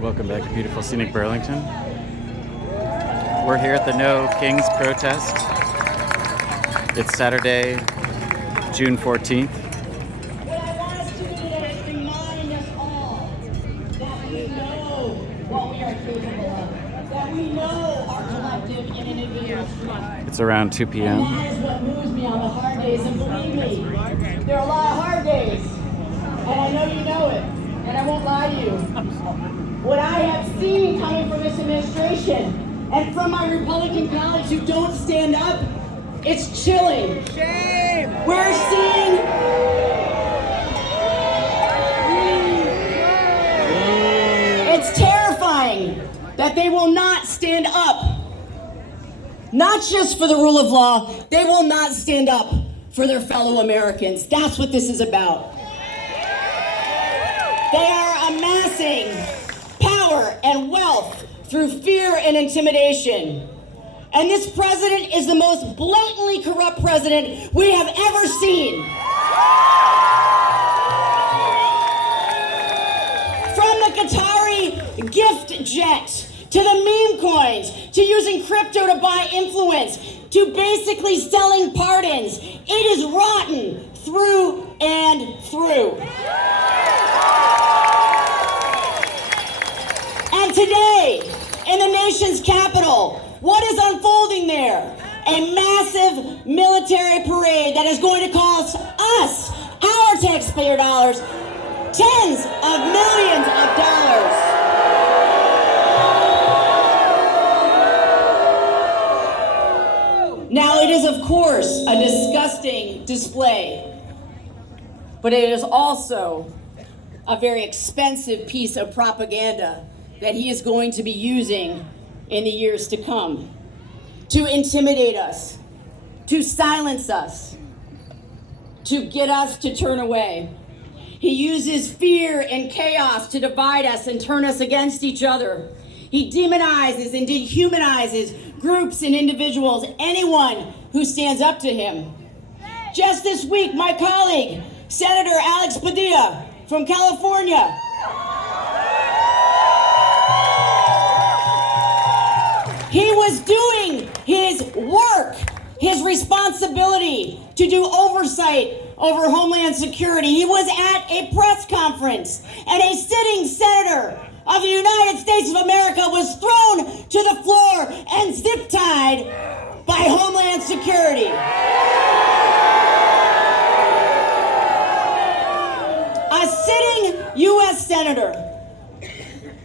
Welcome back to beautiful scenic Burlington. We're here at the No Kings protest. It's Saturday, June 14th. What I want us to do today is remind us all that we know what we are capable of, that we know our collective and individual strength. It's around 2 p.m. And that is what moves me on the hard days. And believe me, there are a lot of hard days. And I know you know it. And I won't lie to you. What I have seen coming from this administration and from my Republican colleagues who don't stand up, it's chilling. Shame! We're seeing it's terrifying that they will not stand up. Not just for the rule of law, they will not stand up for their fellow Americans. That's what this is about. They are amassing power and wealth through fear and intimidation. And this president is the most blatantly corrupt president we have ever seen. From the Qatari gift jet, to the meme coins, to using crypto to buy influence, to basically selling pardons. It is rotten through and through. And today, in the nation's capital, what is unfolding there? A massive military parade that is going to cost us, our taxpayer dollars, tens of millions of dollars. Now, it is, of course, a disgusting display, but it is also a very expensive piece of propaganda that he is going to be using in the years to come to intimidate us, to silence us, to get us to turn away. He uses fear and chaos to divide us and turn us against each other. He demonizes and dehumanizes groups and individuals, anyone who stands up to him. Just this week, my colleague, Senator Alex Padilla from California, he was doing his work, his responsibility to do oversight over Homeland Security. He was at a press conference, and a sitting senator of the United States of America was thrown to the floor and zip-tied by Homeland Security. A sitting U.S. senator,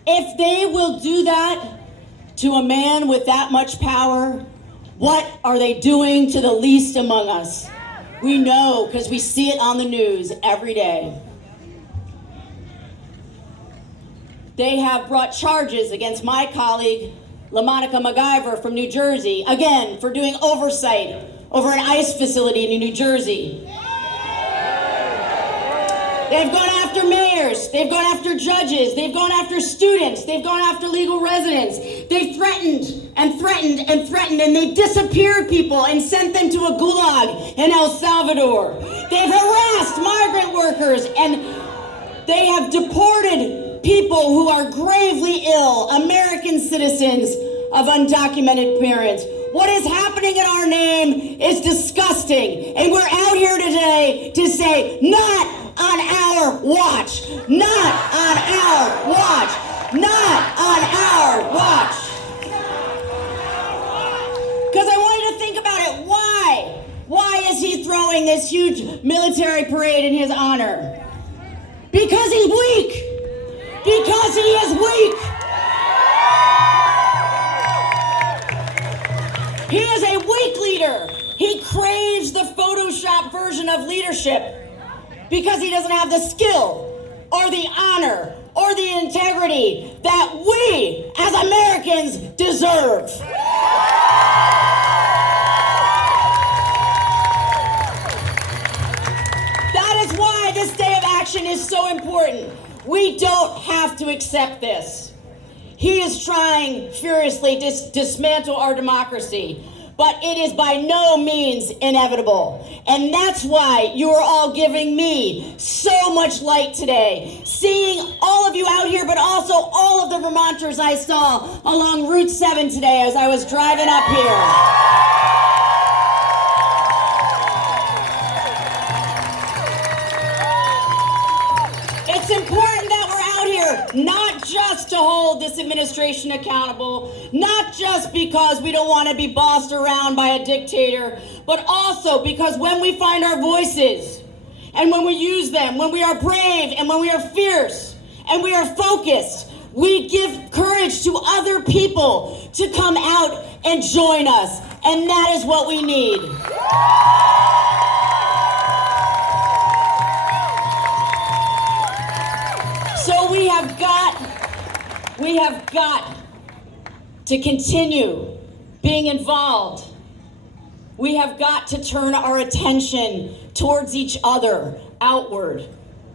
if they will do that to a man with that much power, what are they doing to the least among us? We know because we see it on the news every day. They have brought charges against my colleague, LaMonica MacGyver from New Jersey, again, for doing oversight over an ICE facility in New Jersey. They've gone after mayors, they've gone after judges, they've gone after students, they've gone after legal residents. They've threatened and threatened and threatened, and they've disappeared people and sent them to a gulag in El Salvador. They've harassed migrant workers, and they have deported people who are gravely ill, American citizens of undocumented parents. What is happening in our name is disgusting, and we're out here today to say, not on our watch, not on our watch, not on our watch. Because I want you to think about it. Why? Why is he throwing this huge military parade in his honor? Because he's weak. Because he is weak. He is a weak leader. He craves the Photoshop version of leadership because he doesn't have the skill or the honor or the integrity that we as Americans deserve. That is why this day of action is so important. We don't have to accept this. He is trying furiously to dismantle our democracy. but it is by no means inevitable. And that's why you are all giving me so much light today. Seeing all of you out here, but also all of the Vermonters I saw along Route 7 today as I was driving up here. It's important that we're out here, not just to hold this administration accountable, not just because we don't want to be bossed around by a dictator, but also because when we find our voices, and when we use them, when we are brave, and when we are fierce, and we are focused, we give courage to other people to come out and join us. And that is what we need. So we have got to continue being involved. We have got to turn our attention towards each other, outward.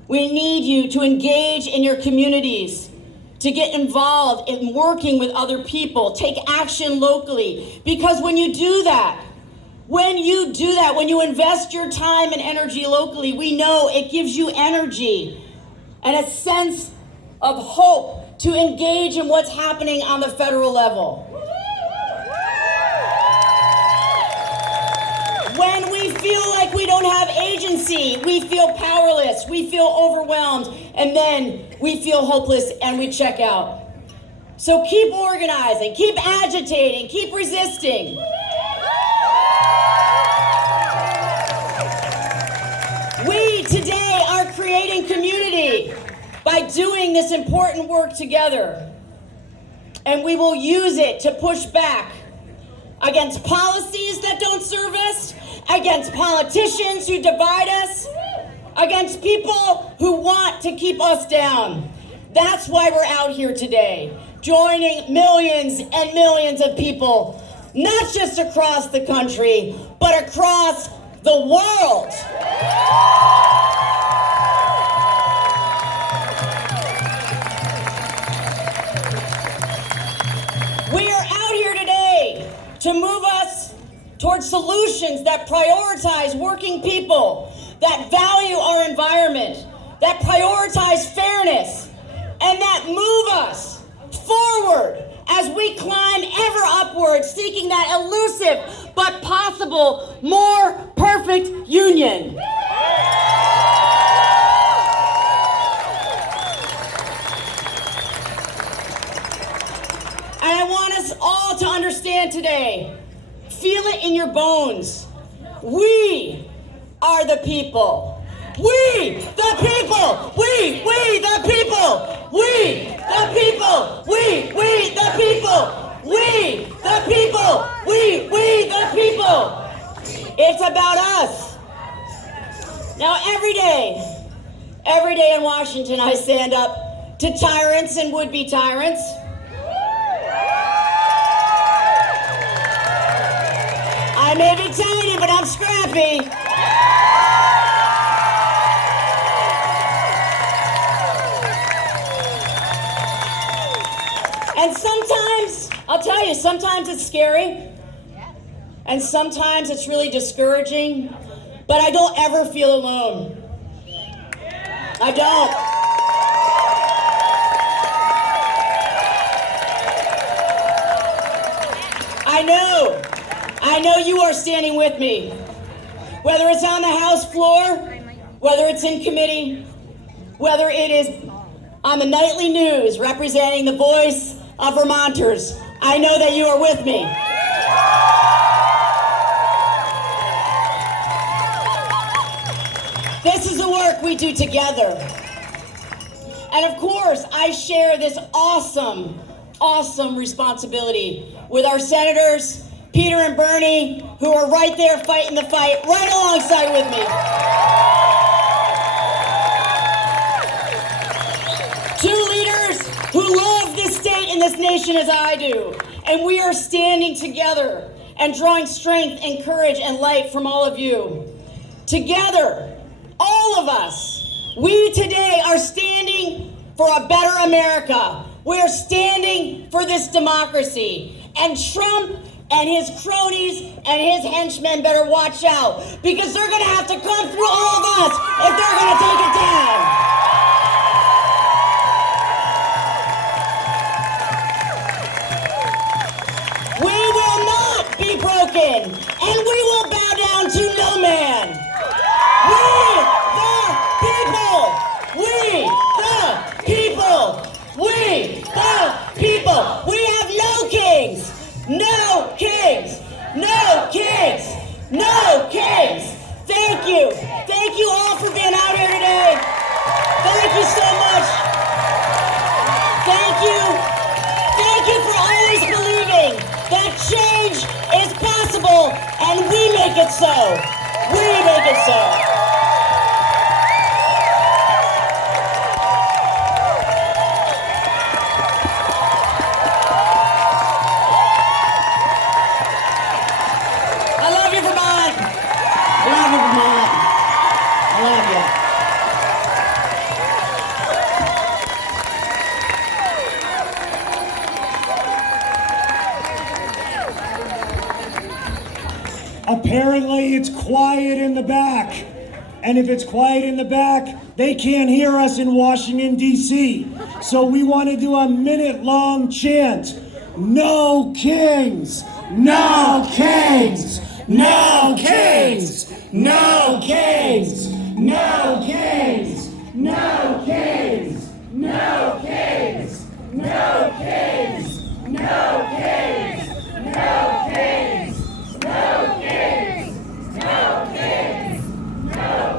We need you to engage in your communities, to get involved in working with other people, take action locally. Because when you do that, when you invest your time and energy locally, we know it gives you energy and a sense of hope to engage in what's happening on the federal level. When we feel like we don't have agency, we feel powerless, we feel overwhelmed, and then we feel hopeless and we check out. So keep organizing, keep agitating, keep resisting. We today are creating community by doing this important work together. And we will use it to push back against policies that don't serve us, against politicians who divide us, against people who want to keep us down. That's why we're out here today, joining millions and millions of people, not just across the country, but across the world. We are out here today to move us towards solutions that prioritize working people, that value our environment, that prioritize fairness, and that move us forward as we climb ever upward, seeking that elusive but possible more perfect union. And I want us all to understand today, feel it in your bones. We are the people. We the people. We the people. We the people. We the people. We the people. We the people. It's about us. Now every day in Washington, I stand up to tyrants and would-be tyrants. I may be tiny, but I'm scrappy. And sometimes, I'll tell you, sometimes it's scary. And sometimes it's really discouraging. But I don't ever feel alone. I don't. I know you are standing with me. Whether it's on the House floor, whether it's in committee, whether it is on the nightly news representing the voice of Vermonters, I know that you are with me. This is the work we do together. And of course, I share this awesome responsibility with our senators, Peter and Bernie, who are right there fighting the fight right alongside with me. Two leaders who love this state and this nation as I do. And we are standing together and drawing strength and courage and light from all of you. Together, all of us, we today are standing for a better America. We are standing for this democracy. And Trump and his cronies and his henchmen better watch out, because they're gonna have to come through all of us if they're gonna take it down. We will not be broken, and we will bow down to no man. We the people. We the people. We the people. We have no kings. No kings. No kings. No kings. Thank you. Thank you all for being out here today. Thank you so much. Thank you. Thank you for always believing that change is possible, and we make it so. We make it so. I love you, Vermont. I love you, Vermont. I love you. Apparently it's quiet in the back. And if it's quiet in the back, they can't hear us in Washington, D.C. So we want to do a minute-long chant. No kings! No kings! No kings! No kings! No kings! No kings! No kings! No kings! No kings! No kings! No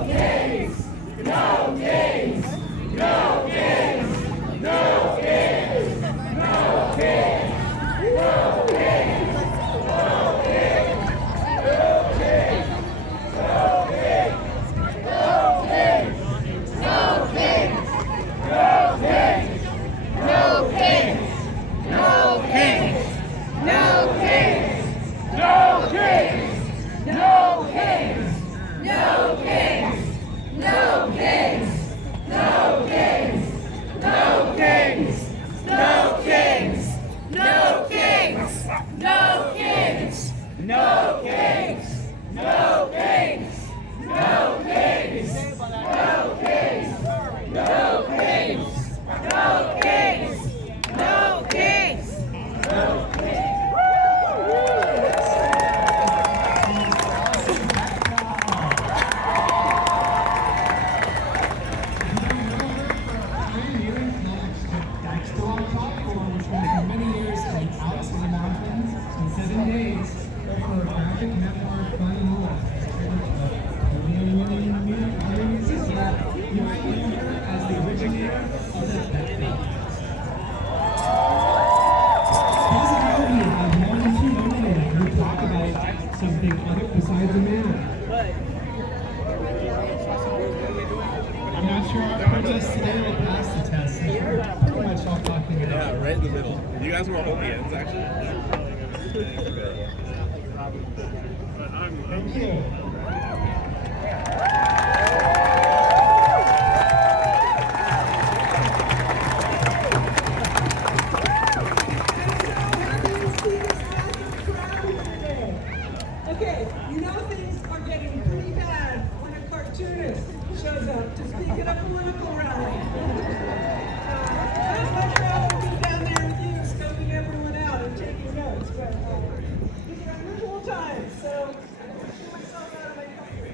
kings! No kings! No kings! No kings! No kings! No kings! No kings! I'm not sure our protest today will pass the test. We're pretty much all talking it out. Yeah, right in the middle. You guys were holding hands, actually. Thank you. Okay, you know things are getting pretty bad when a cartoonist shows up to speak at a political rally. I'd much rather be down there with you, scoping everyone out and taking notes, but these are unusual times, so I'm going to get myself out of my comfort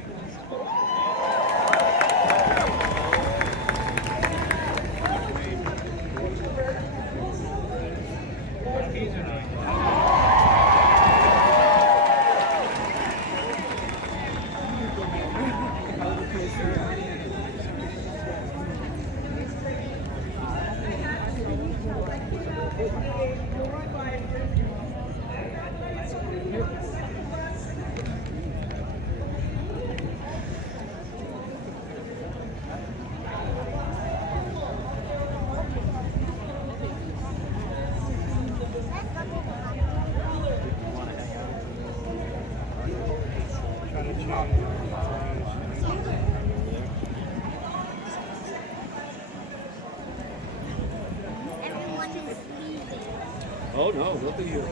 Oh no, look at you.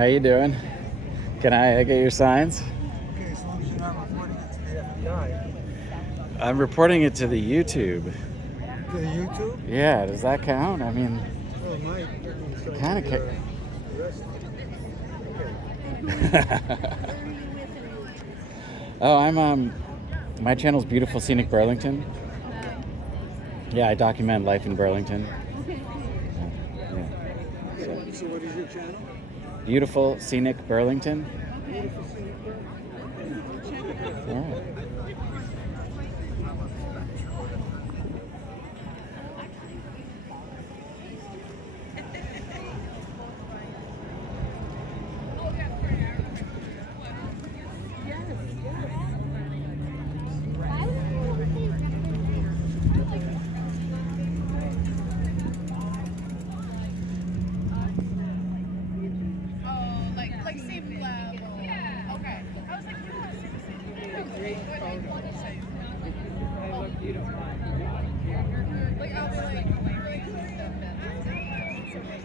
How you doing? Can I get your signs? Okay, as long as you're not reporting it to the FBI. I'm reporting it to the YouTube. To the YouTube? Yeah, does that count? I mean, Oh, it might. So kind of. you're arrested. Okay. Oh, I'm my channel's Beautiful Scenic Burlington. Yeah, I document life in Burlington. Yeah. So what is your channel? Beautiful Scenic Burlington. Beautiful Scenic Burlington. All right. Like same level. Yeah. Okay. I was like, you want to see the same thing? I want to say. I look beautiful. Like, I'll be like,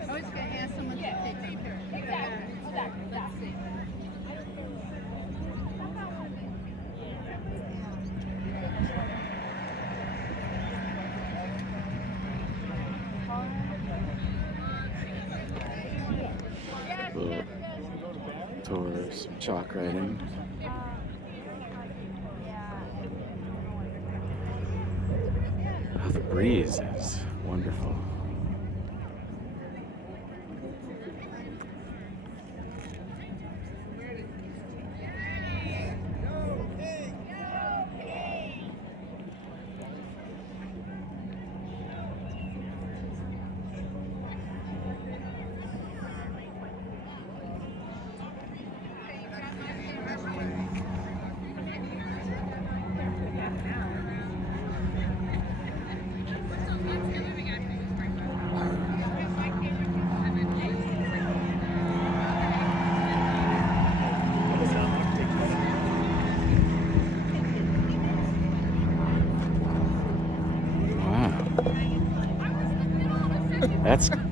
I was going to ask someone to take a picture. Exactly. Let's see. Little tour, some chalk writing. Oh, the breeze is wonderful.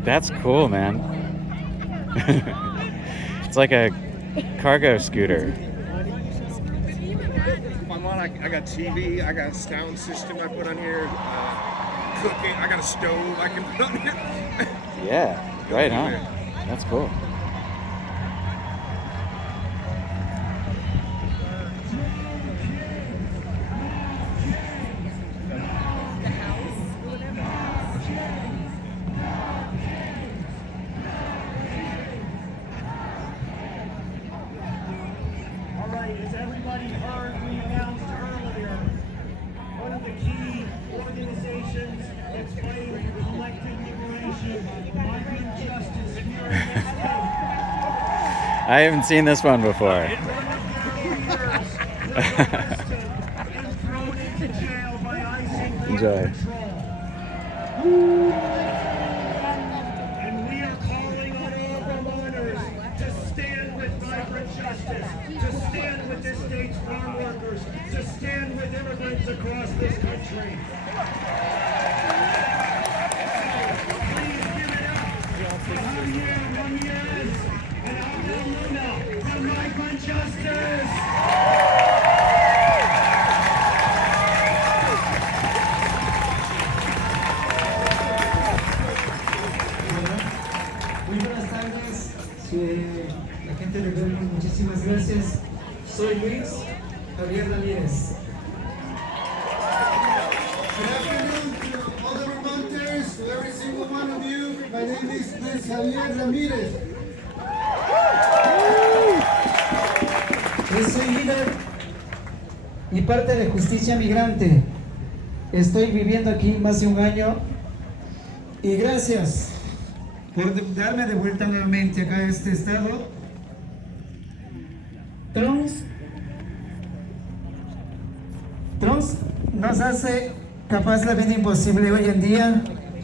That's cool, man. It's like a cargo scooter. I'm on. I got TV. I got a sound system I put on here. Cooking. I got a stove I can put on here. Yeah, right on. That's cool. As everybody heard, we announced earlier, one of the key organizations that's fighting for collective liberation, migrant justice here in this state. I haven't seen this one before. For 4 years, they were arrested and thrown into jail by ICE and Border Enjoy. Patrol. And we are calling on all Vermonters to stand with migrant justice, to stand with this state's farm workers, to stand with immigrants across this country. Please give it up for Javier Ramirez and Abdel Luna for migrant justice. Muy buenas tardes, la gente de Vermont, muchísimas gracias. Soy Luis Javier Ramírez. Good afternoon to all the Vermonters, to every single one of you. My name is Luis Javier Ramírez. Yo soy líder y parte de Justicia Migrante. Estoy viviendo aquí más de un año y gracias por darme de vuelta nuevamente acá a este estado. Trump nos hace capaz la vida imposible hoy en día.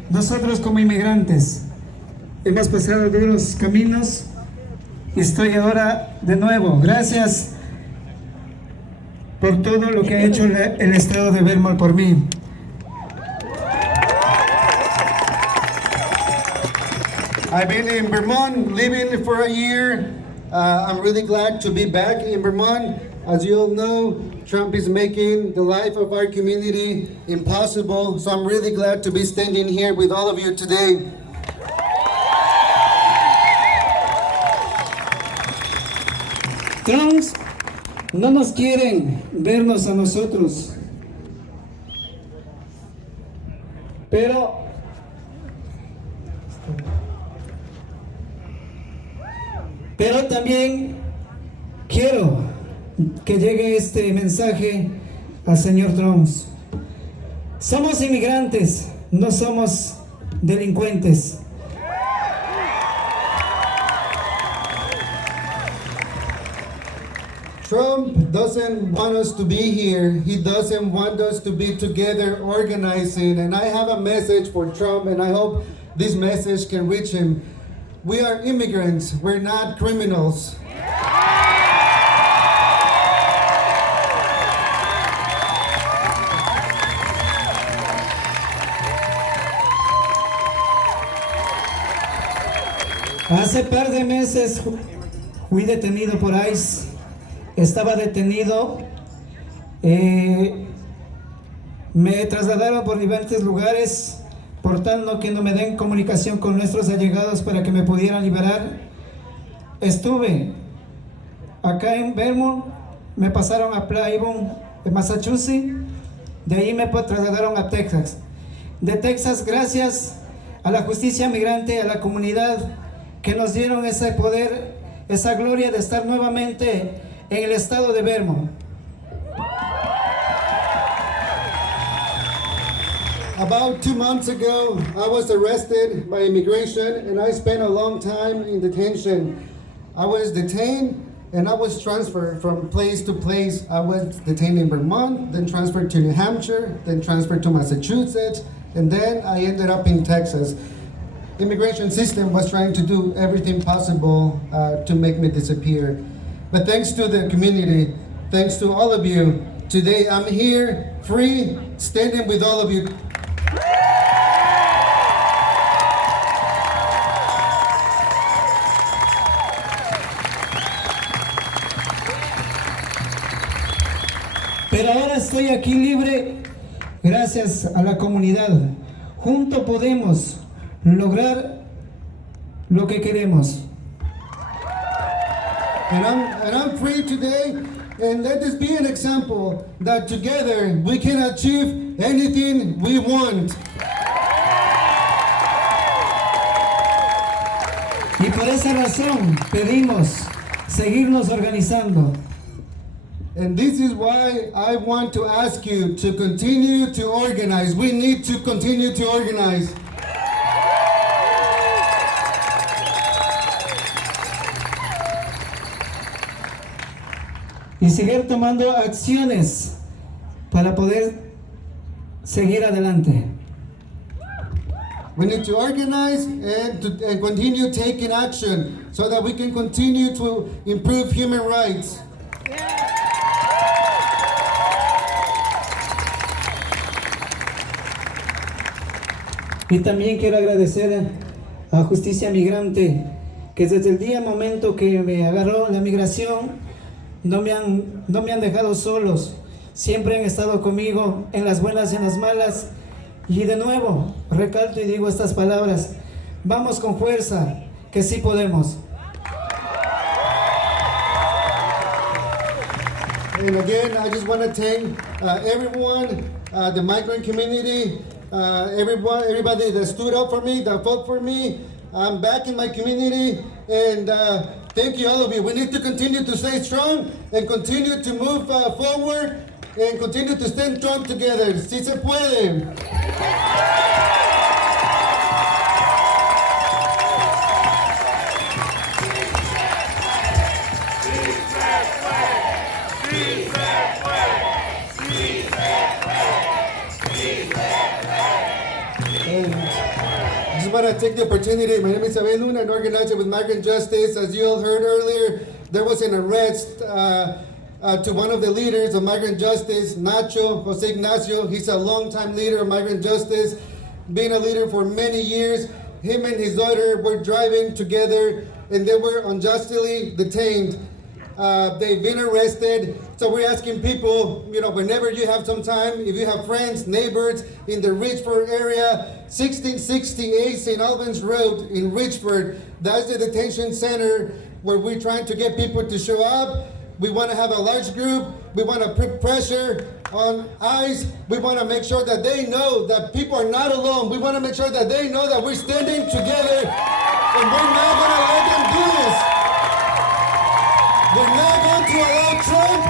Nosotros como inmigrantes hemos pasado duros caminos y estoy ahora de nuevo. Gracias por todo lo que ha hecho el estado de Vermont por mí. I've been in Vermont living for a year, I'm really glad to be back in Vermont. As you all know, Trump is making the life of our community impossible. So I'm really glad to be standing here with all of you today. Trumps no nos quieren vernos a nosotros, pero también quiero que llegue este mensaje al señor Trump. Somos inmigrantes, no somos delincuentes. Trump doesn't want us to be here. He doesn't want us to be together organizing. And I have a message for Trump, and I hope this message can reach him. We are immigrants. We're not criminals. Hace par de meses fui detenido por ICE. Estaba detenido, me trasladaron por diferentes lugares, portando que no me den comunicación con nuestros allegados para que me pudieran liberar. Estuve acá en Vermont, me pasaron a Plymouth, en Massachusetts, de ahí me trasladaron a Texas. De Texas, gracias a la justicia migrante, a la comunidad que nos dieron ese poder, esa gloria de estar nuevamente en el estado de Vermont. About 2 months ago, I was arrested by immigration, and I spent a long time in detention. I was detained and I was transferred from place to place. I was detained in Vermont, then transferred to New Hampshire, then transferred to Massachusetts, and then I ended up in Texas. Immigration system was trying to do everything possible to make me disappear. But thanks to the community, thanks to all of you, today I'm here, free, standing with all of you. Pero ahora estoy aquí libre gracias a la comunidad. Juntos podemos lograr lo que queremos. And I'm free today, and let this be an example that together we can achieve anything we want. Y por esa razón pedimos seguirnos organizando. And this is why I want to ask you to continue to organize. We need to continue to organize. Y seguir tomando acciones para poder seguir adelante. We need to organize and continue taking action so that we can continue to improve human rights. Y también quiero agradecer a Justicia Migrante, que desde el día momento que me agarró la migración, no me han dejado solos. Siempre han estado conmigo en las buenas y en las malas. Y de nuevo, recalco y digo estas palabras: vamos con fuerza, que sí podemos. And again, I just want to thank everyone, the migrant community, everybody that stood up for me, that fought for me. I'm back in my community, and thank you, all of you. We need to continue to stay strong and continue to move forward and continue to stand strong together. Si se puede. I just want to take the opportunity. My name is Abel Luna, an organizer with Migrant Justice. As you all heard earlier, there was an arrest to one of the leaders of Migrant Justice, Jose Ignacio. He's a longtime leader of Migrant Justice, been a leader for many years. him and his daughter were driving together and they were unjustly detained. They've been arrested. So we're asking people, whenever you have some time, if you have friends, neighbors in the Richford area, 1668 St. Albans Road in Richford, that's the detention center where we're trying to get people to show up. We want to have a large group. We want to put pressure on ICE. We want to make sure that they know that people are not alone. We want to make sure that they know that we're standing together and we're not going to let them do this. We're not going to allow Trump.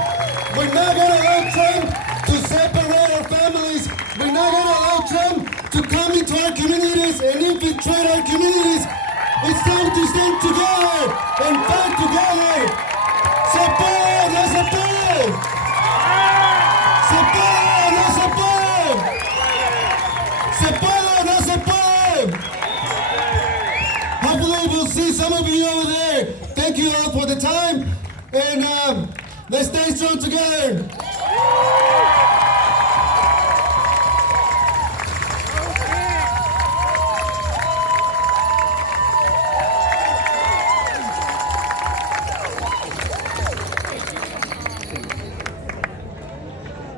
We're not going to allow Trump to separate our families. We're not going to allow Trump to come into our communities and infiltrate our communities. It's time to stand together and fight together. Se puede, no se puede. Se puede, no se puede. Se puede, no se puede. Hopefully we'll see some of you over there. Thank you all for the time. And let's stay strong together.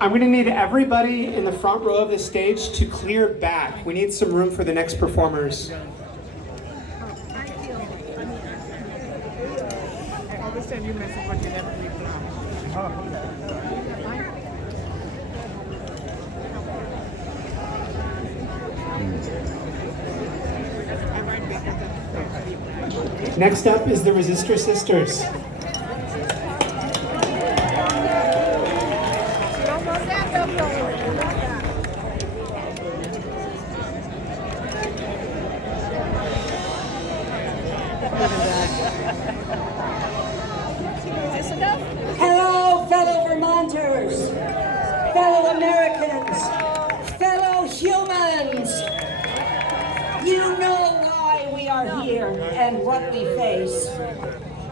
I'm going to need everybody in the front row of the stage to clear back. We need some room for the next performers. Next up is the Resistor Sisters. Hello, fellow Vermonters, fellow Americans, fellow humans. You know why we are here and what we face.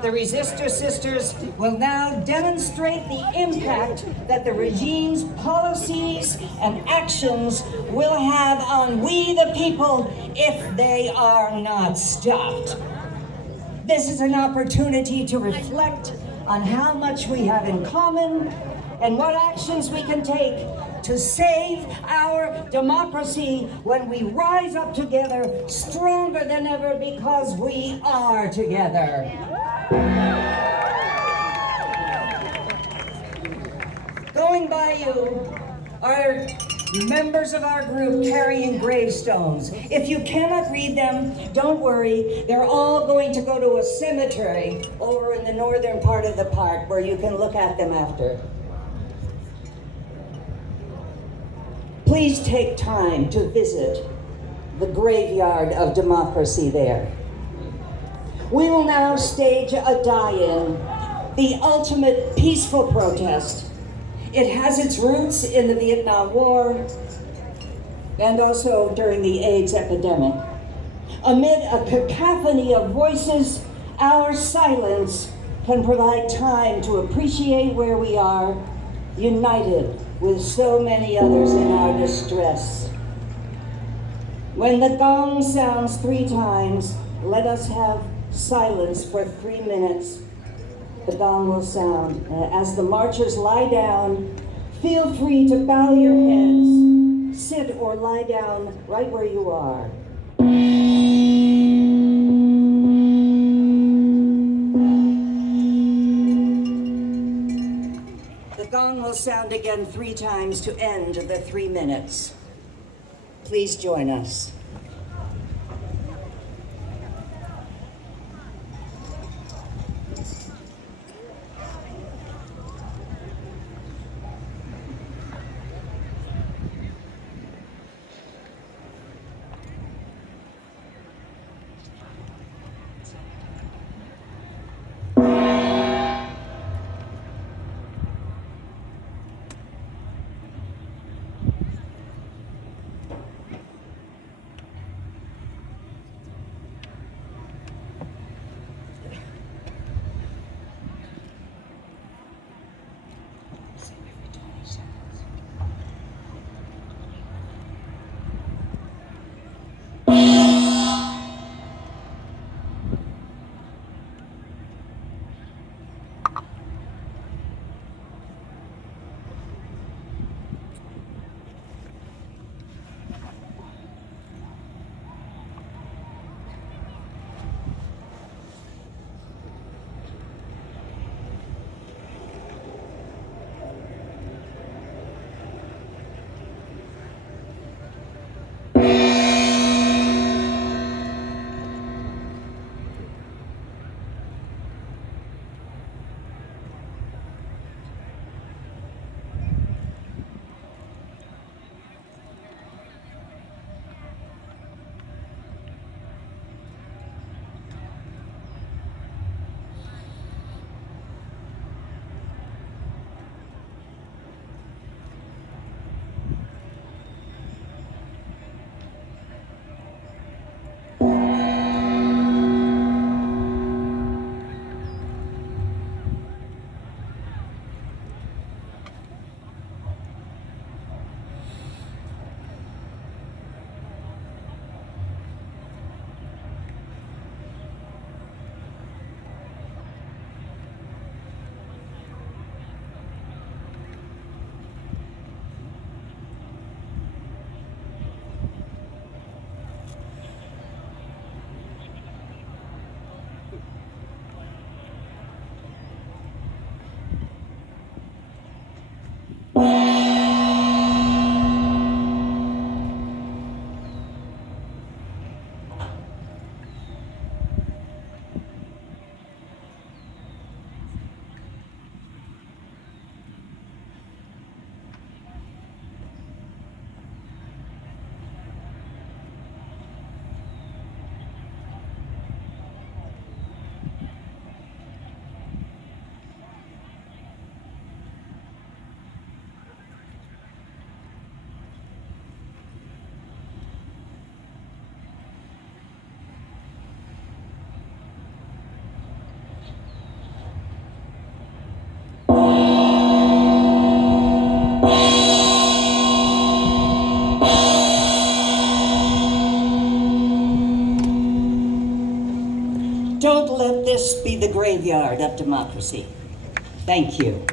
The Resistor Sisters will now demonstrate the impact that the regime's policies and actions will have on we the people if they are not stopped. This is an opportunity to reflect on how much we have in common and what actions we can take to save our democracy when we rise up together, stronger than ever because we are together. Going by you are members of our group carrying gravestones. If you cannot read them, don't worry. They're all going to go to a cemetery over in the northern part of the park where you can look at them after. Please take time to visit the graveyard of democracy there. We will now stage a die-in, the ultimate peaceful protest. It has its roots in the Vietnam War and also during the AIDS epidemic. Amid a cacophony of voices, our silence can provide time to appreciate where we are, united with so many others in our distress. When the gong sounds 3 times, let us have silence for 3 minutes. The gong will sound. As the marchers lie down, feel free to bow your heads, sit or lie down right where you are. The gong will sound again 3 times to end the 3 minutes. Please join us. Don't let this be the graveyard of democracy. Thank you.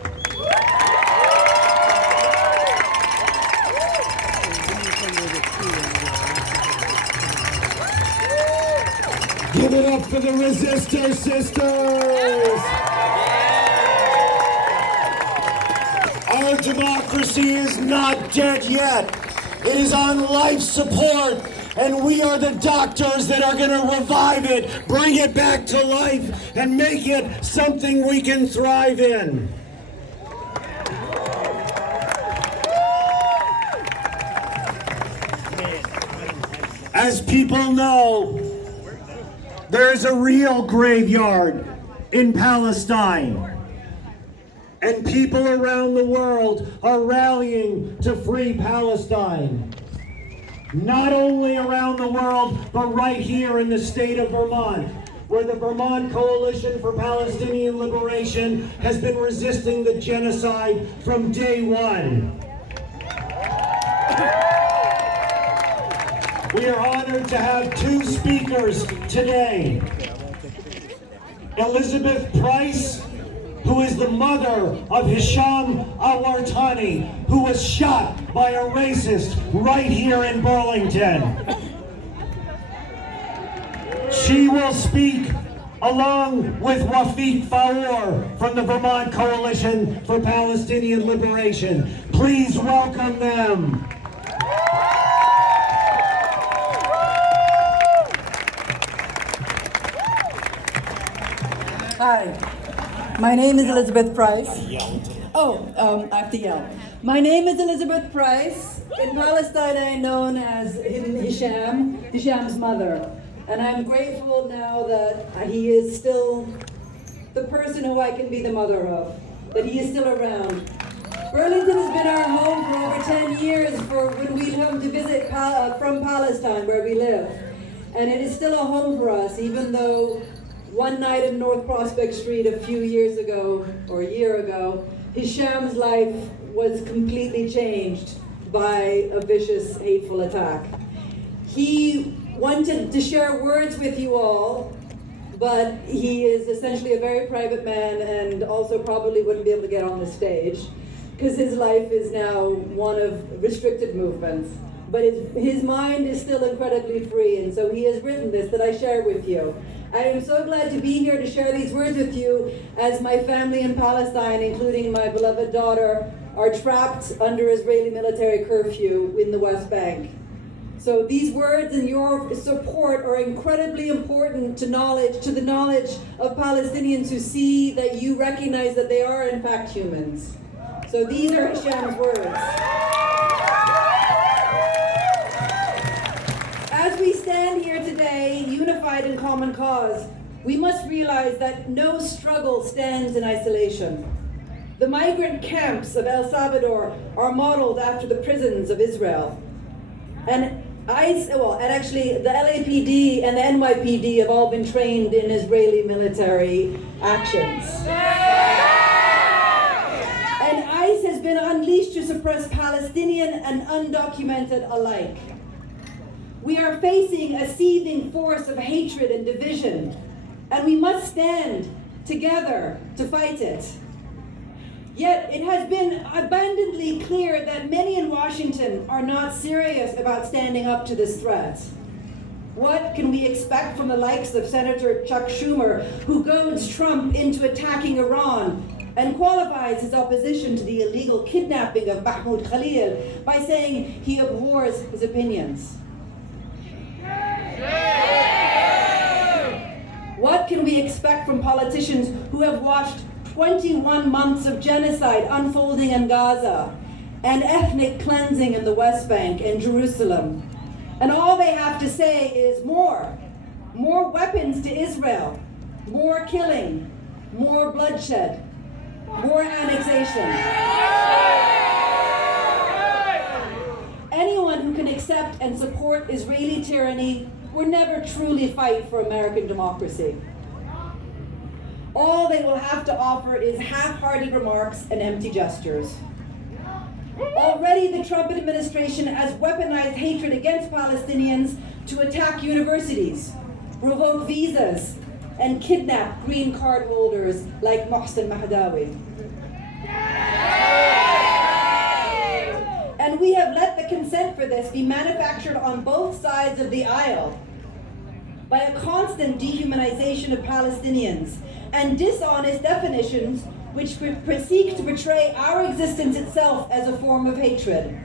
Give it up for the Resistor Sisters! Our democracy is not dead yet. It is on life support, and we are the doctors that are going to revive it, bring it back to life, and make it something we can thrive in. As people know, there is a real graveyard in Palestine. And people around the world are rallying to free Palestine. Not only around the world, but right here in the state of Vermont, where the Vermont Coalition for Palestinian Liberation has been resisting the genocide from day one. We are honored to have two speakers today. Elizabeth Price, who is the mother of Hisham Awartani, who was shot by a racist right here in Burlington. She will speak along with Wafiq Faour from the Vermont Coalition for Palestinian Liberation. Please welcome them. Hi, my name is Elizabeth Price. I have to yell. My name is Elizabeth Price. In Palestine, I'm known as Hisham's mother. And I'm grateful now that he is still the person who I can be the mother of, that he is still around. Burlington has been our home for over 10 years for when we come to visit from Palestine, where we live. And it is still a home for us, even though one night in North Prospect Street a few years ago, or a year ago, Hisham's life was completely changed by a vicious, hateful attack. He wanted to share words with you all, but he is essentially a very private man and also probably wouldn't be able to get on the stage because his life is now one of restricted movements. But his mind is still incredibly free, and so he has written this that I share with you. I am so glad to be here to share these words with you as my family in Palestine, including my beloved daughter, are trapped under Israeli military curfew in the West Bank. So these words and your support are incredibly important to the knowledge of Palestinians who see that you recognize that they are in fact humans. So these are Hisham's words. As we stand here today, unified in common cause, we must realize that no struggle stands in isolation. The migrant camps of El Salvador are modeled after the prisons of Israel. And actually the LAPD and the NYPD have all been trained in Israeli military actions. And ICE has been unleashed to suppress Palestinian and undocumented alike. We are facing a seething force of hatred and division, and we must stand together to fight it. Yet it has been abundantly clear that many in Washington are not serious about standing up to this threat. What can we expect from the likes of Senator Chuck Schumer, who goads Trump into attacking Iran and qualifies his opposition to the illegal kidnapping of Mahmoud Khalil by saying he abhors his opinions? What can we expect from politicians who have watched 21 months of genocide unfolding in Gaza and ethnic cleansing in the West Bank and Jerusalem? And all they have to say is more weapons to Israel, more killing, more bloodshed, more annexation. Anyone who can accept and support Israeli tyranny will never truly fight for American democracy. All they will have to offer is half-hearted remarks and empty gestures. Already the Trump administration has weaponized hatred against Palestinians to attack universities, revoke visas, and kidnap green card holders like Mohsen Mahdawi. And we have let the consent for this be manufactured on both sides of the aisle by a constant dehumanization of Palestinians and dishonest definitions which seek to portray our existence itself as a form of hatred.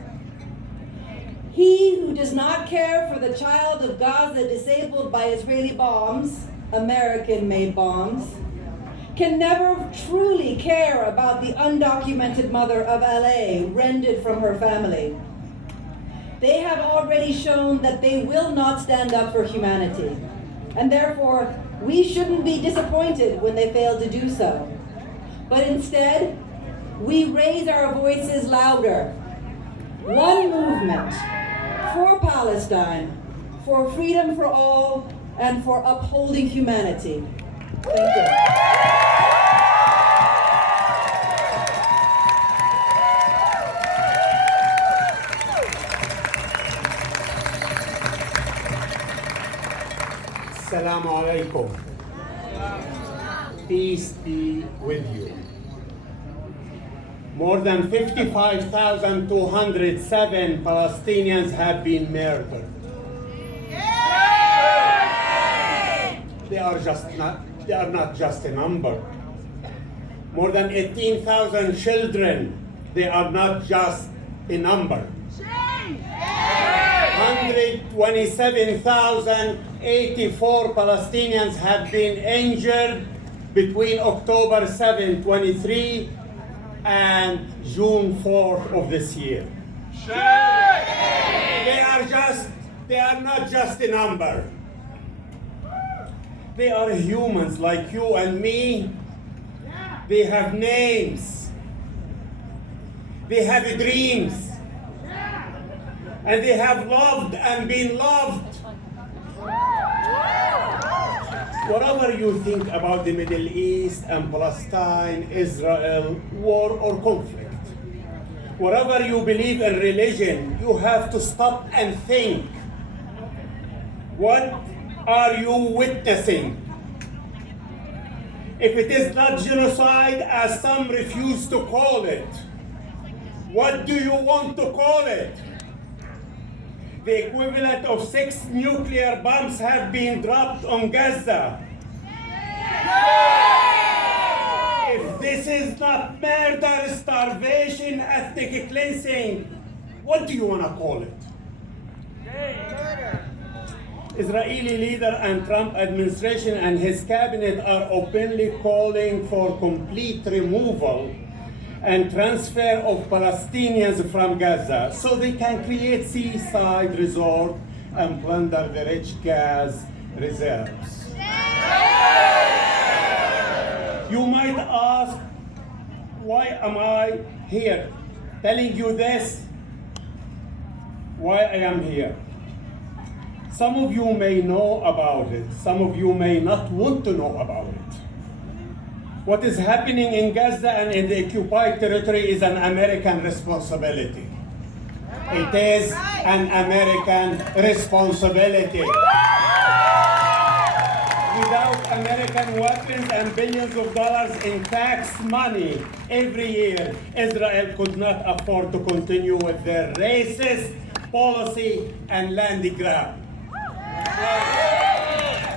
He who does not care for the child of Gaza disabled by Israeli bombs, American-made bombs, can never truly care about the undocumented mother of LA rendered from her family. They have already shown that they will not stand up for humanity, and therefore we shouldn't be disappointed when they fail to do so. But instead, we raise our voices louder. One movement for Palestine, for freedom for all, and for upholding humanity. Thank you. Assalamu alaikum. Peace be with you. More than 55,207 Palestinians have been murdered. They are not just a number. More than 18,000 children, they are not just a number. 127,084 Palestinians have been injured between October 7, 23 and June 4th of this year. They are not just a number. They are humans like you and me. They have names. They have dreams. And they have loved and been loved. Whatever you think about the Middle East and Palestine, Israel, war or conflict, whatever you believe in religion, you have to stop and think. What are you witnessing? If it is not genocide, as some refuse to call it, what do you want to call it? The equivalent of 6 nuclear bombs have been dropped on Gaza. If this is not murder, starvation, ethnic cleansing, what do you want to call it? Israeli leader and Trump administration and his cabinet are openly calling for complete removal and transfer of Palestinians from Gaza so they can create seaside resort and plunder the rich gas reserves. You might ask, why am I here telling you this? Why I am here? Some of you may know about it. Some of you may not want to know about it. What is happening in Gaza and in the occupied territory is an American responsibility. It is an American responsibility. Without American weapons and billions of dollars in tax money every year, Israel could not afford to continue with their racist policy and land grab.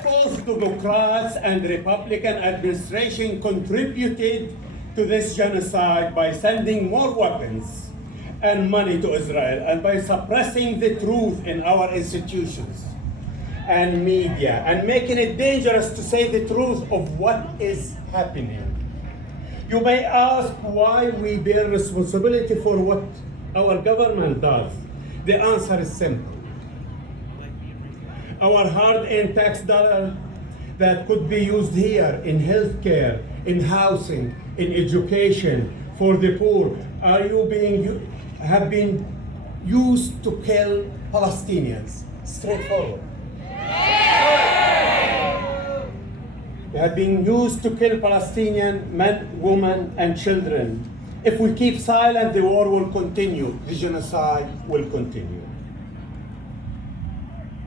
Both Democrats and Republican administration contributed to this genocide by sending more weapons and money to Israel and by suppressing the truth in our institutions and media and making it dangerous to say the truth of what is happening. You may ask why we bear responsibility for what our government does. The answer is simple. Our hard-earned tax dollar that could be used here in healthcare, in housing, in education, for the poor, have been used to kill Palestinians. Straightforward. They have been used to kill Palestinian men, women, and children. If we keep silent, the war will continue. The genocide will continue.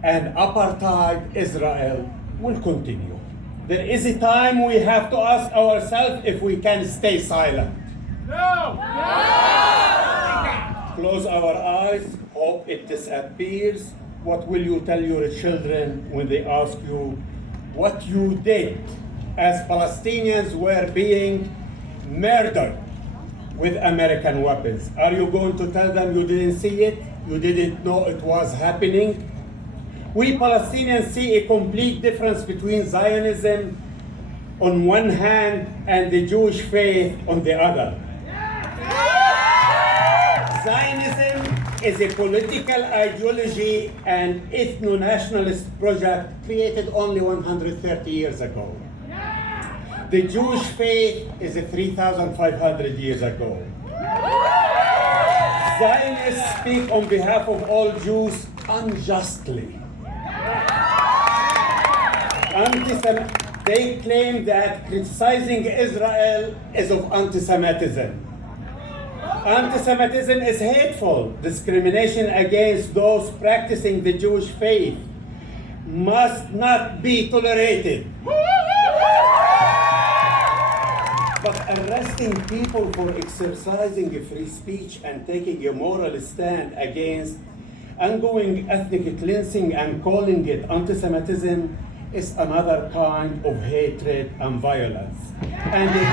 And apartheid Israel will continue. There is a time we have to ask ourselves if we can stay silent. No! Close our eyes, hope it disappears. What will you tell your children when they ask you what you did as Palestinians were being murdered with American weapons? Are you going to tell them you didn't see it? You didn't know it was happening? We Palestinians see a complete difference between Zionism on one hand and the Jewish faith on the other. Zionism is a political ideology and ethno-nationalist project created only 130 years ago. The Jewish faith is 3,500 years ago. Zionists speak on behalf of all Jews unjustly. They claim that criticizing Israel is of anti-Semitism. Anti-Semitism is hateful. Discrimination against those practicing the Jewish faith must not be tolerated. But arresting people for exercising free speech and taking a moral stand against ongoing ethnic cleansing and calling it anti-Semitism is another kind of hatred and violence. And it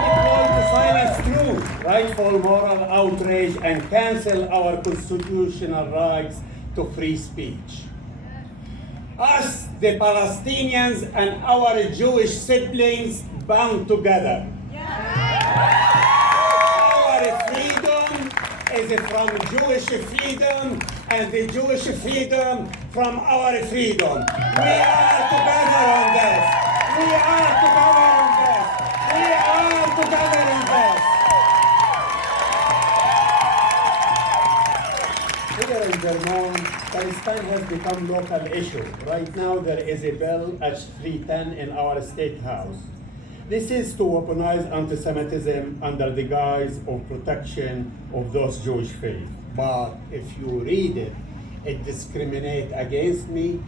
calls to silence true, rightful moral outrage and cancel our constitutional rights to free speech. Us, the Palestinians, and our Jewish siblings bound together. Our freedom is from Jewish freedom, and the Jewish freedom from our freedom. We are together on this. We are together on this. We are together on this. Here in Vermont, Palestine has become local issue. Right now, there is a bill H310 in our state house. This is to weaponize anti-Semitism under the guise of protection of those Jewish faith. But if you read it, it discriminates against me,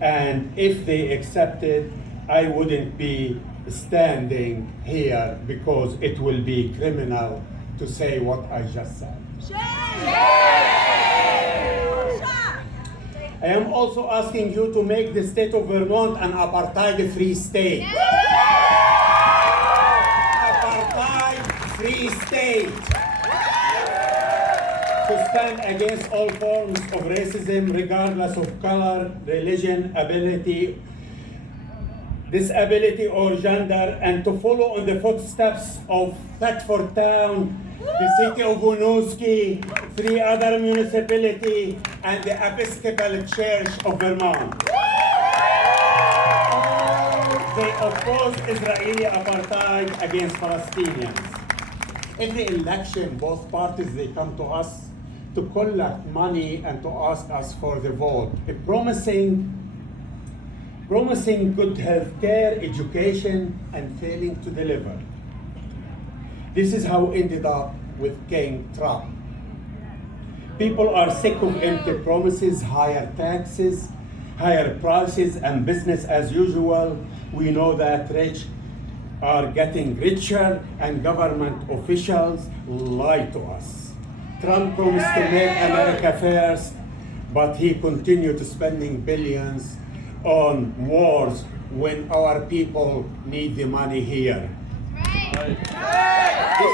and if they accept it, I wouldn't be standing here because it will be criminal to say what I just said. I am also asking you to make the state of Vermont an apartheid-free state. Free state to stand against all forms of racism, regardless of color, religion, ability, disability, or gender, and to follow in the footsteps of Thetford Town, the city of Winooski, 3 other municipalities, and the Episcopal Church of Vermont. They oppose Israeli apartheid against Palestinians. In the election, both parties, they come to us to collect money and to ask us for the vote, promising good health care, education, and failing to deliver. This is how it ended up with King Trump. People are sick of empty promises, higher taxes, higher prices, and business as usual. We know that rich are getting richer and government officials lie to us. Trump promised to make America first, but he continued spending billions on wars when our people need the money here. This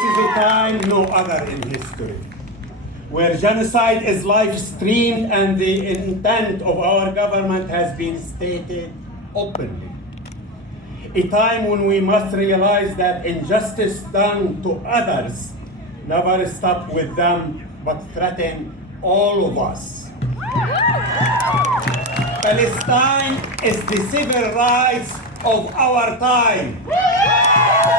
is a time no other in history, where genocide is live streamed and the intent of our government has been stated openly. A time when we must realize that injustice done to others never stop with them, but threaten all of us. Palestine is the civil rights of our time.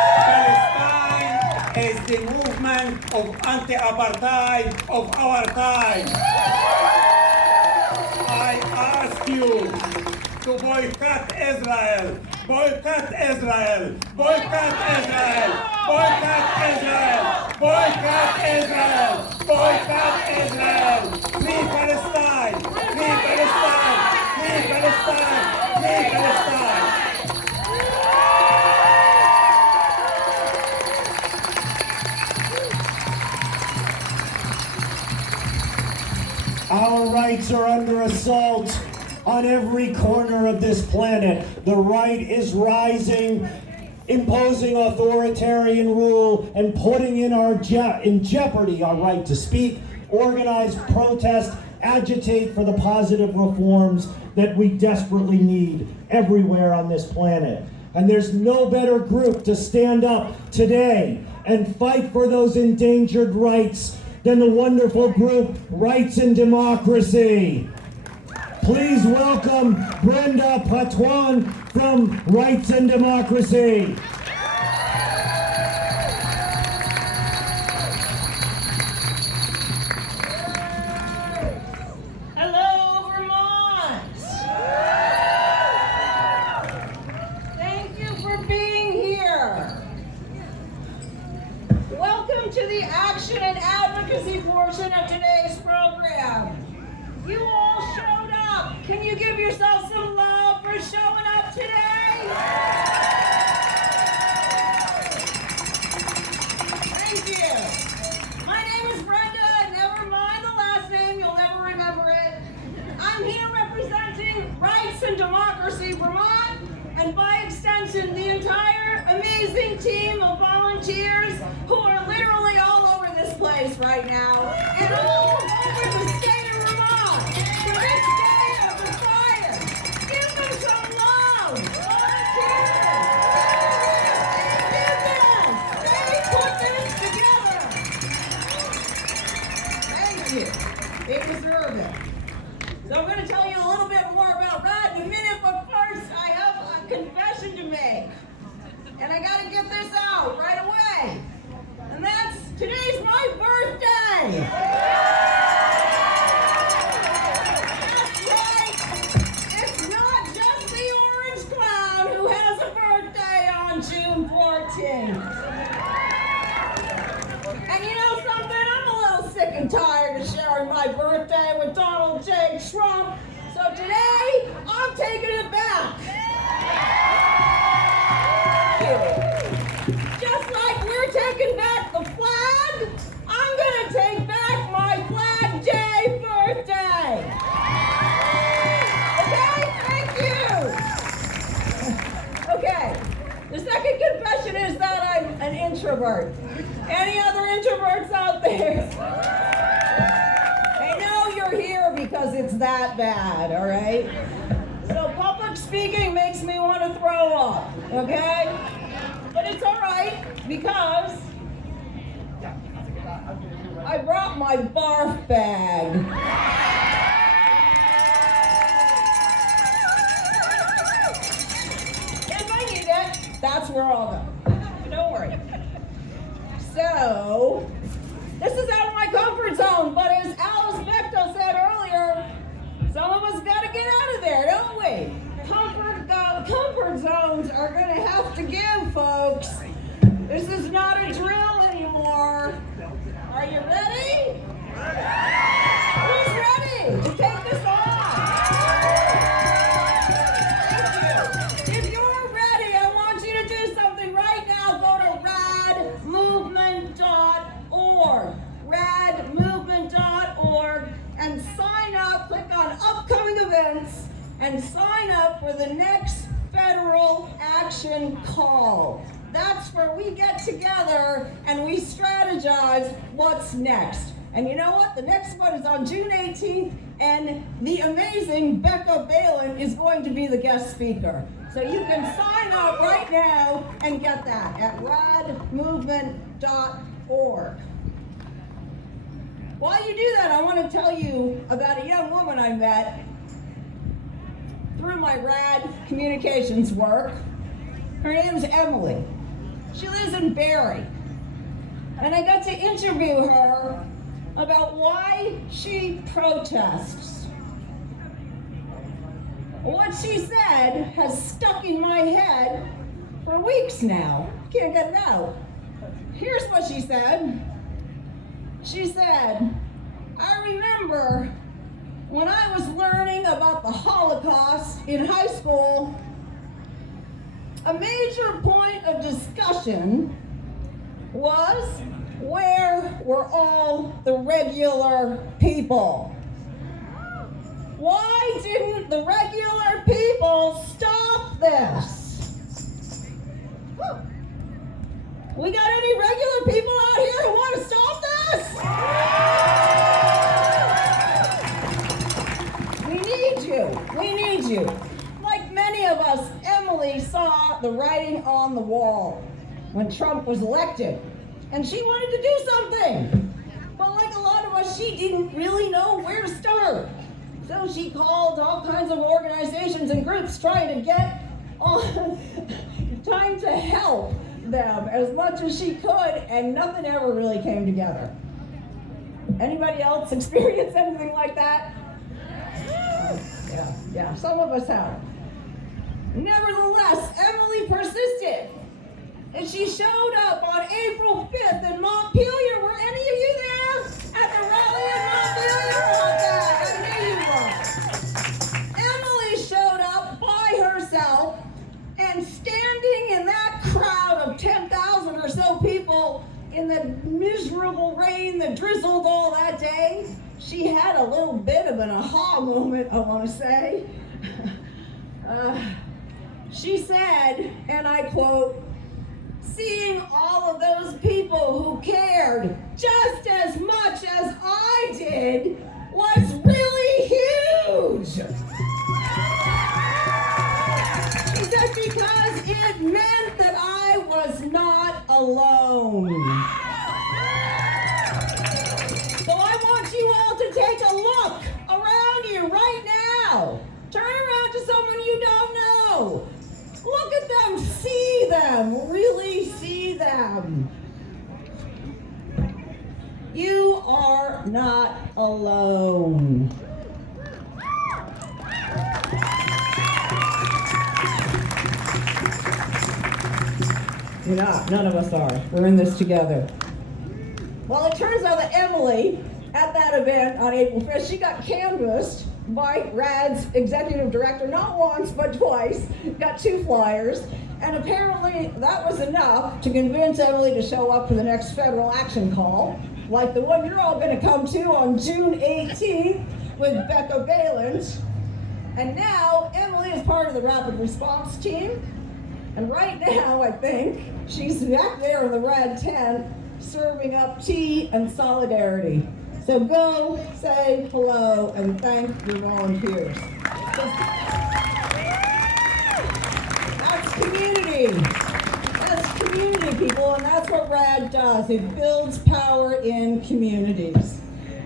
Palestine is the movement of anti-apartheid of our time. I ask you to boycott Israel. Boycott Israel! Boycott Israel! Boycott Israel! Boycott Israel! Boycott Israel! Free Palestine! Free Palestine! Free Palestine! Free Palestine! rights are under assault on every corner of this planet. The right is rising, imposing authoritarian rule and putting in jeopardy our right to speak, organize, protest, agitate for the positive reforms that we desperately need everywhere on this planet. And there's no better group to stand up today and fight for those endangered rights than the wonderful group Rights and Democracy. Please welcome Brenda Patwan from Rights and Democracy. Hello, Vermont! Thank you for being here. Welcome to the action and advocacy portion of today's program. You all showed up. Can you give yourself some love for showing up today? Thank you. My name is Brenda. Never mind the last name. You'll never remember it. I'm here representing Rights and Democracy Vermont, and by extension, the entire amazing team of volunteers who are literally all over this place right now, and all over the state of Vermont for this day of the fire. Give them some love! Volunteers! They put this together! Thank you. They deserve it. So I'm going to tell you a little bit more about RAD in a minute, but first I have a confession to make. And I got to get this out right away. And that's, today's my birthday. That's right. It's not just the orange clown who has a birthday on June 14th. And you know something? I'm a little sick and tired of sharing my birthday with Donald J. Trump. So today, I'm taking it back. Just like we're taking back the flag, I'm gonna take back my Flag Day birthday. Okay, thank you. Okay, the second confession is that I'm an introvert. Any other introverts out there? I know you're here because it's that bad, all right? So public speaking makes me want to throw up, okay? But it's all right because I brought my barf bag. If I need it, that's where I'll go. Don't worry. So, this is out of my comfort zone, but as Becca said earlier, some of us got to get out of there, don't we? Comfort zones are going to have to give, folks. This is not a drill anymore. Are you ready? Who's ready to take this on? Thank you. If you're ready, I want you to do something right now. Go to radmovement.org. radmovement.org and sign up. Click on upcoming events and sign up for the next federal action call. That's where we get together and we strategize what's next. And you know what? The next one is on June 18th, and the amazing Becca Balint is going to be the guest speaker. So you can sign up right now and get that at radmovement.org. While you do that, I want to tell you about a young woman I met through my RAD communications work. Her name's Emily. She lives in Barrie. And I got to interview her about why she protests. What she said has stuck in my head for weeks now. Can't get it out. Here's what she said. She said, I remember when I was learning about the Holocaust in high school, a major point of discussion was, where were all the regular people? why didn't the regular people stop this? We got any regular people out here who want to stop this? We need you. We need you. Like many of us, Emily saw the writing on the wall when Trump was elected, and she wanted to do something. But like a lot of us, she didn't really know where to start. So she called all kinds of organizations and groups trying to get on, trying to help them as much as she could, and nothing ever really came together. Anybody else experience anything like that? Yeah, some of us have. Nevertheless, Emily persisted, and she showed up on April 5th in Montpelier. Were any of you there at the rally in Montpelier? Emily showed up by herself, and standing in that crowd of 10,000 or so people in the miserable rain that drizzled all that day, she had a little bit of an aha moment, I want to say. She said, and I quote, "Seeing all of those people who cared just as much as I did was really huge." She said, because it meant that I was not alone. So I want you all to take a look around you right now. Turn around to someone you don't know. Look at them, see them, really see them. You are not alone. You're not, none of us are. We're in this together. Well, it turns out that Emily, at that event on April 5th, she got canvassed by RAD's executive director, not once, but twice, got 2 flyers, and apparently that was enough to convince Emily to show up for the next federal action call, like the one you're all gonna come to on June 18th with Becca Balint. And now, Emily is part of the rapid response team, and right now, I think, she's back there in the RAD tent, serving up tea and solidarity. So go, say hello, and thank your volunteers. That's community. That's community, people, and that's what RAD does. It builds power in communities.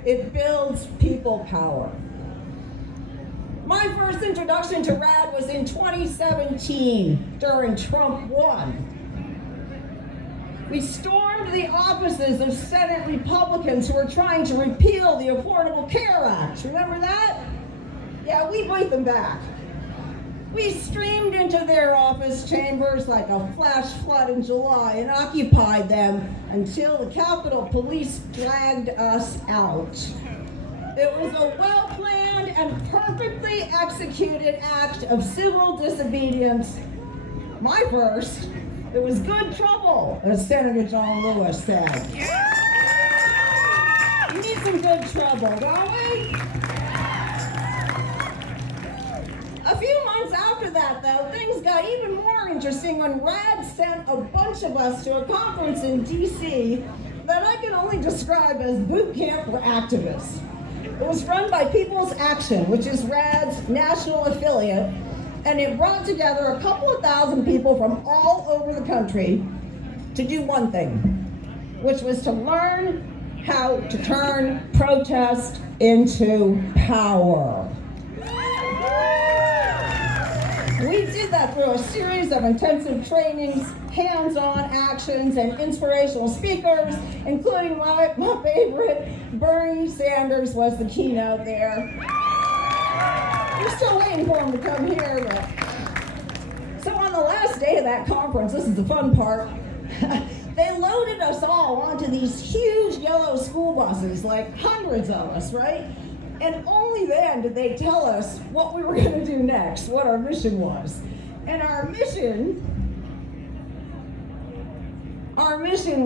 It builds people power. My first introduction to RAD was in 2017 during Trump won. We stormed the offices of Senate Republicans who were trying to repeal the Affordable Care Act. Remember that? Yeah, we beat them back. We streamed into their office chambers like a flash flood in July and occupied them until the Capitol Police dragged us out. It was a well-planned and perfectly executed act of civil disobedience. My first. It was good trouble, as Senator John Lewis said. We need some good trouble, don't we? A few months after that, though, things got even more interesting when RAD sent a bunch of us to a conference in D.C. that I can only describe as boot camp for activists. It was run by People's Action, which is RAD's national affiliate, and it brought together a couple of thousand people from all over the country to do one thing, which was to learn how to turn protest into power. We did that through a series of intensive trainings, hands-on actions, and inspirational speakers, including my favorite, Bernie Sanders was the keynote there. We're still waiting for him to come here. But... So on the last day of that conference, this is the fun part, they loaded us all onto these huge yellow school buses, like hundreds of us, right? And only then did they tell us what we were going to do next, what our mission was. And our mission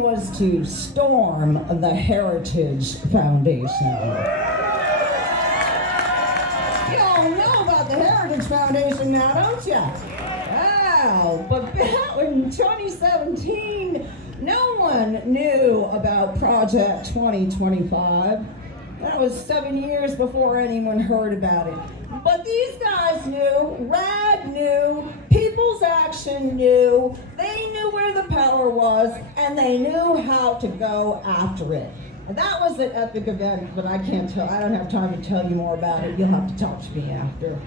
was to storm the Heritage Foundation. Yeah. Heritage Foundation now, don't ya? Wow, but back in 2017, no one knew about Project 2025. That was 7 years before anyone heard about it. But these guys knew, RAD knew, People's Action knew, they knew where the power was, and they knew how to go after it. And that was an epic event, but I don't have time to tell you more about it. You'll have to talk to me after.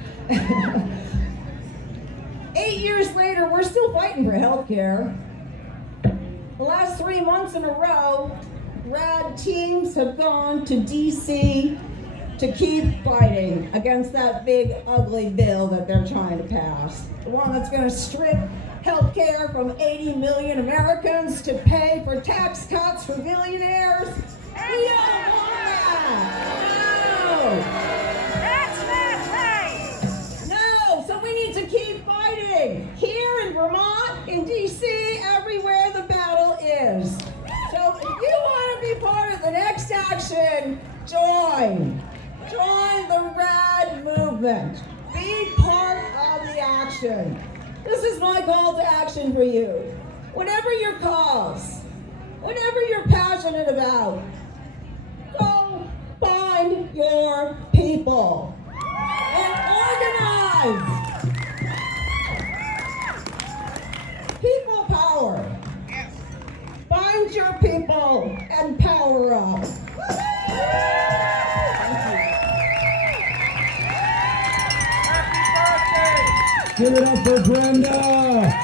8 years later, we're still fighting for healthcare. The last 3 months in a row, RAD teams have gone to DC to keep fighting against that big, ugly bill that they're trying to pass. The one that's going to strip health care from 80 million Americans to pay for tax cuts for billionaires. We don't want that. No. That's not right. No, so we need to keep fighting. Here in Vermont, in DC, everywhere the battle is. So if you want to be part of the next action, join. Join the RAD movement. Be part of the action. This is my call to action for you. Whatever your cause, whatever you're passionate about, go find your people and organize. People power. Find your people and power up. Give it up for Brenda!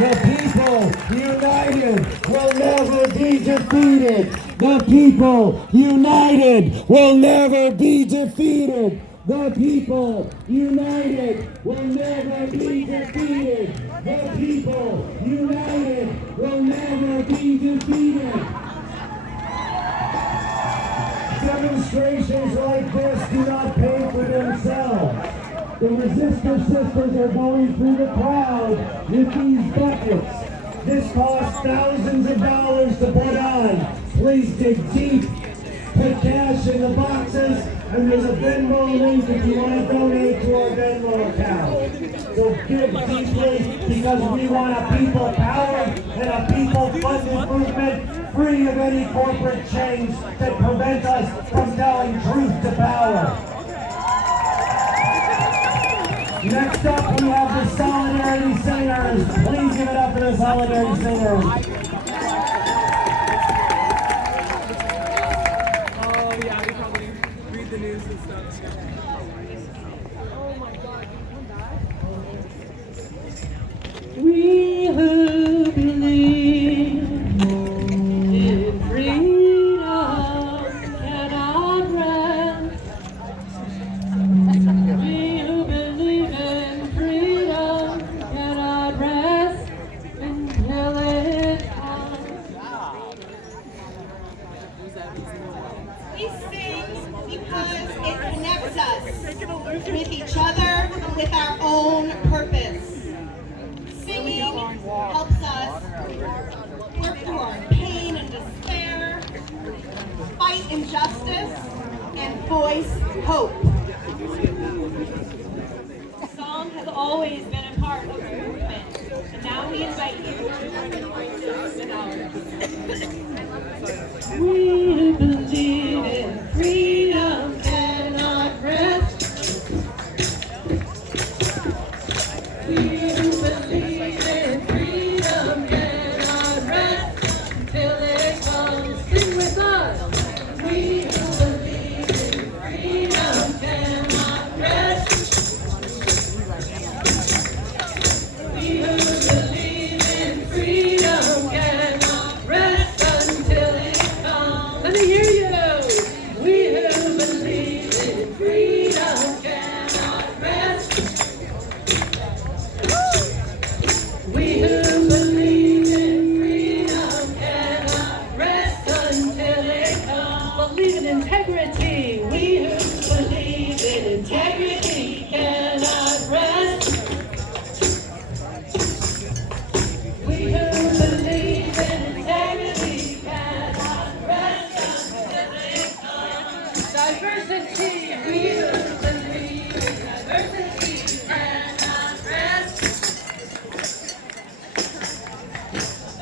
The people united will never be defeated! The people united will never be defeated! The people united will never be defeated! The people united will never be defeated! Demonstrations like this do not pay for themselves. The resistor sisters are going through the crowd with these buckets. This costs thousands of dollars to put on. Please dig deep, put cash in the boxes, and there's a Venmo link if you want to donate to our Venmo account. So give deeply because we want a people power and a people-funded movement free of any corporate chains that prevent us from telling truth to power. Next up, we have the Solidarity Singers. Please give it up for the Solidarity Singers. Oh yeah, we probably read the news and stuff. Oh my God, We who believe in freedom cannot rest. We who believe in freedom cannot rest until it comes. We sing because it connects us with each other, with our own purpose. Singing helps us work through our pain and despair, fight injustice, and voice hope. Song has always been a part of the movement, and now we invite you to join the voices with ours. We believe in freedom cannot rest. We believe in freedom cannot rest until it comes. Sing with us. We believe in freedom cannot rest. We believe in freedom cannot rest until it comes.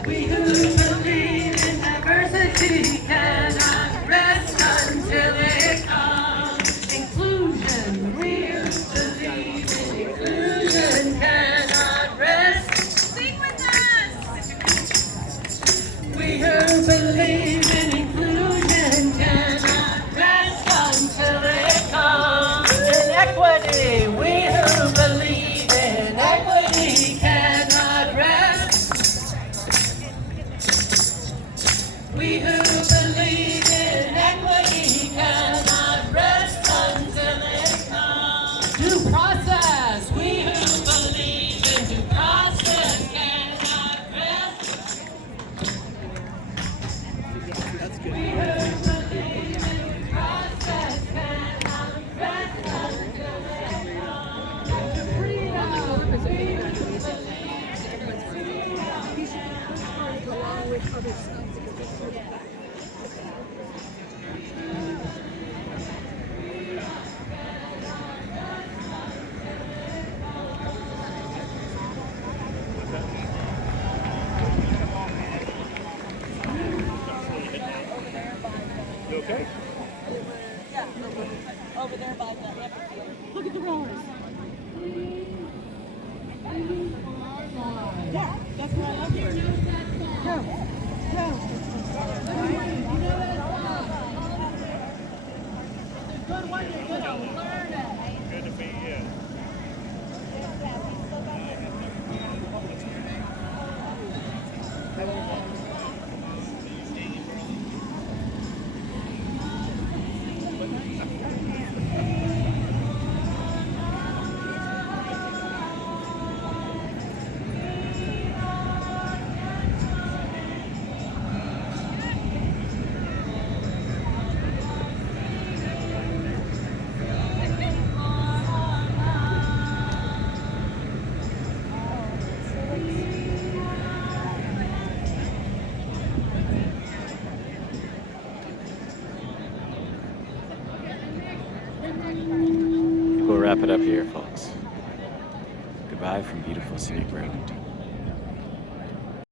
We who believe in diversity cannot rest until it comes. Inclusion, we who believe in inclusion cannot rest. Sing with us! We who believe in inclusion cannot rest until it comes. Inequity, we who believe in equity cannot rest. We who believe in equity cannot rest until it comes. Due process, we who believe in due process cannot rest. We who believe in due process cannot rest until it comes. Freedom, we who believe in freedom. Along with other stuff. Okay. Yeah, over there by the amphitheater. Look at the rollers. Yeah, that's what I love here. Go, go. Good one, you're gonna learn it. Good to be here. We'll wrap it up here, folks. Goodbye from beautiful scenic Burlington.